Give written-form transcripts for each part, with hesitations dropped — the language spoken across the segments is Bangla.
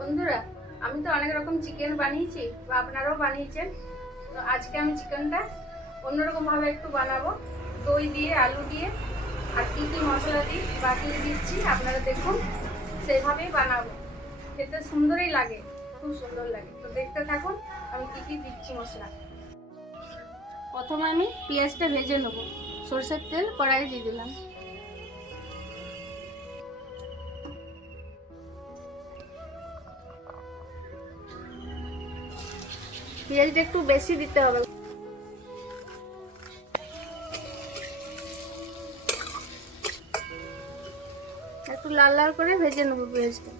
বন্ধুরা, আমি তো অনেক রকম চিকেন বানিয়েছি বা আপনারাও বানিয়েছেন। তো আজকে আমি চিকেনটা অন্যরকম ভাবে একটু বানাবো, দই দিয়ে, আলু দিয়ে, আর কি কি মশলা দিয়ে বাটিয়ে দিচ্ছি আপনারা দেখুন। সেইভাবেই বানাবো, খেতে সুন্দরই লাগে, খুব সুন্দর লাগে। তো দেখতে থাকুন আমি কি কি দিচ্ছি মশলা। প্রথমে আমি পেঁয়াজটা ভেজে নেব। সরষের তেল কড়াইয়ে দিয়ে দিলাম। পেঁয়াজটা একটু বেশি দিতে হবে। একটু লাল লাল করে ভেজে নেবো পেঁয়াজটা।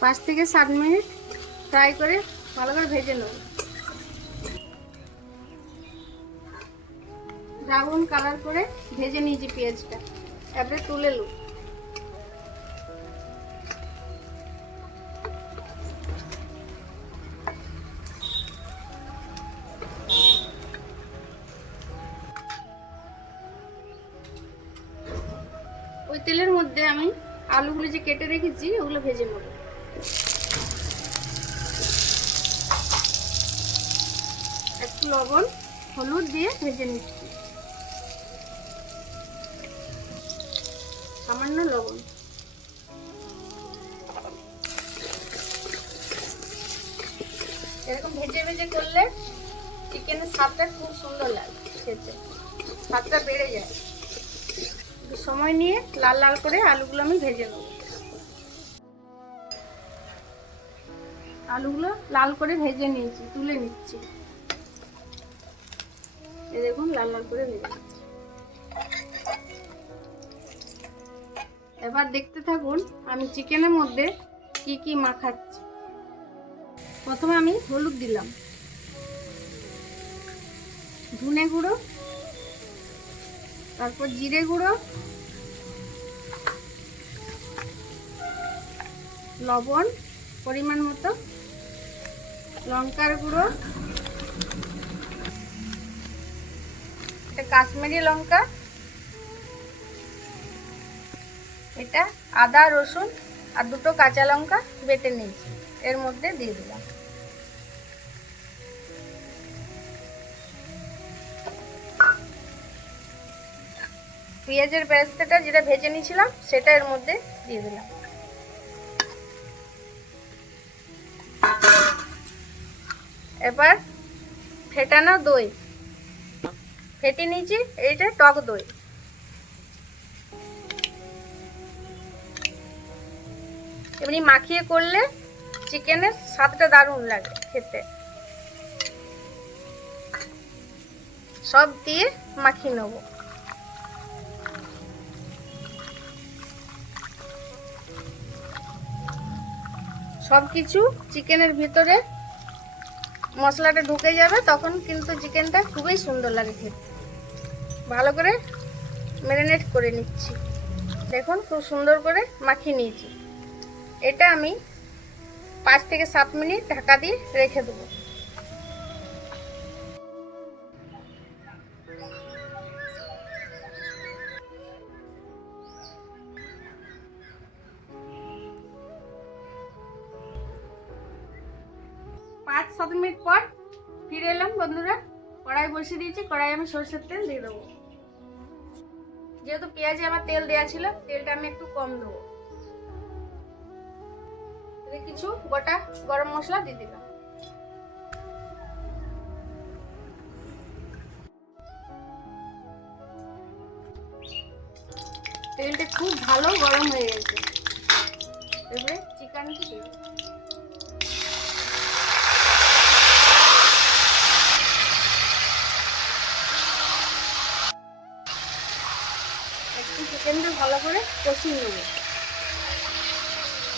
5 থেকে 7 মিনিট ফ্রাই করে ভালো করে ভেজে নেব। ব্রাউন কালার করে ভেজে নিয়েছি পেঁয়াজটা, এবারে তুলে নেব। ওই তেলের মধ্যে আমি আলুগুলো যে কেটে রেখেছি ওগুলো ভেজে নেব। একটু লবণ হলুদ দিয়ে ভেজে নিচ্ছি, সামান্য লবণ। এরকম ভেজে ভেজে করলে চিকেনের স্বাদটা খুব সুন্দর লাগে, খেতে স্বাদটা বেড়ে যায়। সময় নিয়ে লাল লাল করে আলুগুলো আমি ভেজে নেব। আলুগুলো লাল করে ভেজে নিয়েছি, তুলে নিচ্ছি। এই দেখুন লাল লাল করে ভেজে নিচ্ছি। এবার দেখতে থাকুন আমি চিকেনের মধ্যে কি কি মাখাচ্ছি। প্রথমে আমি হলুদ দিলাম, ধনে গুঁড়ো, তারপর জিরে গুঁড়ো, লবণ পরিমাণ মতো, লঙ্কার গুঁড়ো, এটা কাশ্মীরি লঙ্কা, এটা আদা রসুন আর দুটো কাঁচা লঙ্কা বেটে নিয়েছি, এর মধ্যে দিয়ে দিলাম। পেঁয়াজের পেস্টটা যেটা ভেজে নিয়েছিলাম সেটা এর মধ্যে দিয়ে দিলাম। এবার ফেটানো দই ফেটে নিয়েছি, এইটা টক দই। এমনি মাখিয়ে করলে চিকেনের স্বাদটা দারুণ লাগে খেতে। সব দিয়ে মাখিয়ে নেব। সব কিছু চিকেনের ভিতরে মশলাটা ঢুকে যাবে, তখন কিন্তু চিকেনটা খুবই সুন্দর লাগে খেতে। ভালো করে ম্যারিনেট করে নিচ্ছি। দেখুন খুব সুন্দর করে মাখিয়ে নিয়েছি। এটা আমি 5 থেকে 7 মিনিট ঢাকা দিয়ে রেখে দেবো। পাঁচ 7 মিনিট পর ফিরে এলাম বন্ধুরা। কড়াই বসিয়ে দিয়েছি, কড়াই আমি সরষের তেল দিয়ে দেবো। যেহেতু পেঁয়াজে আমার তেল দেওয়া ছিল, তেলটা আমি একটু কম দেবো। কিছু গোটা গরম মশলা দিয়ে দিলাম। তেলটা খুব ভালো গরম হয়ে গেছে, এবারে চিকেনটা দিয়ে দেব। একটু চিকেনটা ভালো করে কষিয়ে নেব।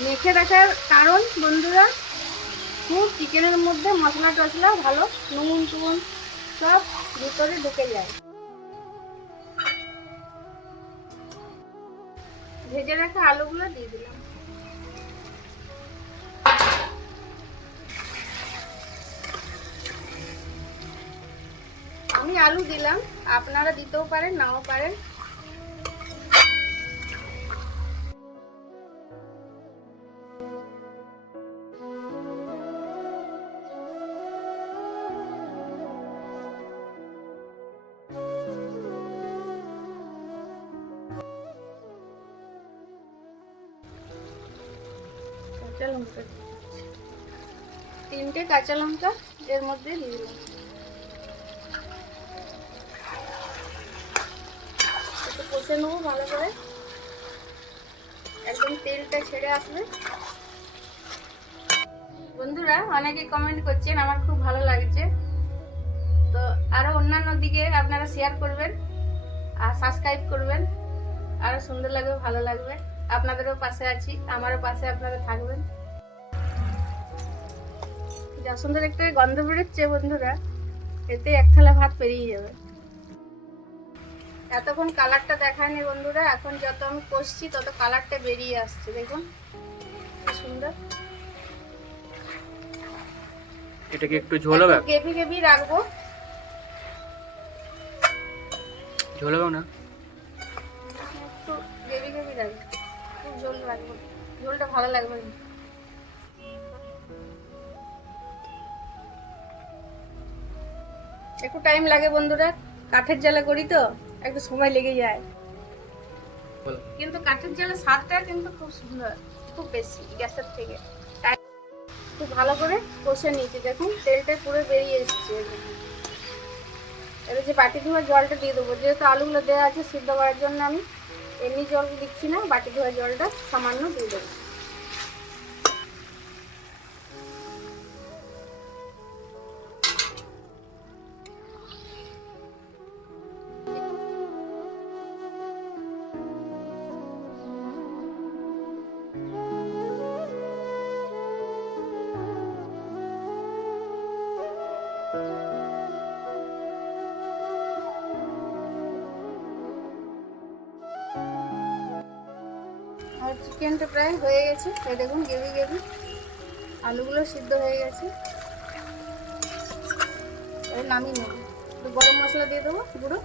মেখে রাখার কারণ বন্ধুরা, খুব চিকেনের মধ্যে মশলা টশলা ভালো নুন টুন সব ভিতরে ঢুকে যায়। ভেজে রাখা আলুগুলো দিয়ে দিলাম। আমি আলু দিলাম, আপনারা দিতেও পারেন, নাও পারেন। কাঁচা লঙ্কা, 3টে কাঁচা লঙ্কা এর মধ্যে দিয়ে দিলাম। একটু কষে নেবো ভালো করে, একদম তেলটা ছেড়ে আসবে। বন্ধুরা অনেকে কমেন্ট করছেন, আমার খুব ভালো লাগছে। তো আরো অন্যান্য দিকে আপনারা শেয়ার করবেন আর সাবস্ক্রাইব করবেন, আরো সুন্দর লাগবে, ভালো লাগবে। আপনাদেরও পাশে আছি, আমারও পাশে আপনারা থাকবেন। যা সুন্দর একটা গন্ধ বেরোচ্ছে বন্ধুরা, এতে 1 থালা ভাত পেরিয়ে যাবে। এতক্ষণ কালারটা দেখায়নি বন্ধুরা, এখন যত আমি কষছি তত কালারটা বেরিয়ে আসছে। দেখুন কি সুন্দর। এটাকে একটু ঝোল হবে, গ্রেভি গ্রেভি রাখবো। ঝোল হবে না, একটু গ্রেভি গ্রেভি রাখবো, খুব ঝোল রাখবো, ঝোলটা ভালো লাগবে না। একটু টাইম লাগে বন্ধুরা, কাঠের জ্বালা করি তো একটু সময় লেগে যায়, কিন্তু কাঠের জ্বালা স্বাদটা কিন্তু খুব সুন্দর, খুব বেশি গ্যাসের থেকে। খুব ভালো করে কষে নিয়েছি, দেখুন তেলটা পুরো বেরিয়ে এসছে। এবার যে বাটি ধোয়া জলটা দিয়ে দেবো, যেহেতু আলুগুলো দেওয়া আছে সিদ্ধ করার জন্য আমি এমনি জল দিচ্ছি না, বাটি ধোয়া জলটা সামান্য দিয়ে দেবো। আর চিকেনটা প্রায় হয়ে গেছে, এই দেখুন গ্রেভি গ্রেভি, আলুগুলো সিদ্ধ হয়ে গেছে। এবার নামিয়ে নেব, একটু গরম মশলা দিয়ে দেবো গুঁড়ো।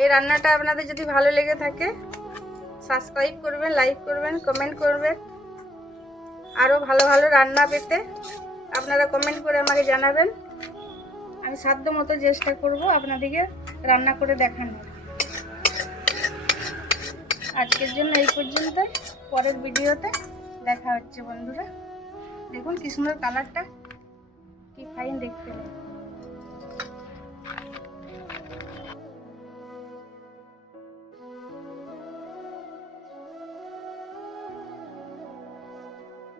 এই রান্নাটা আপনাদের যদি ভালো লেগে থাকে সাবস্ক্রাইব করবেন, লাইক করবেন, কমেন্ট করবেন। আরও ভালো ভালো রান্না পেতে আপনারা কমেন্ট করে আমাকে জানাবেন, আমি সাধ্য মতো চেষ্টা করব আপনাদেরকে রান্না করে দেখানোর। আজকের জন্য এই পর্যন্ত, পরের ভিডিওতে দেখা হচ্ছে বন্ধুরা। দেখুন কি সুন্দর কালারটা, কি ফাইন দেখতে লাগে।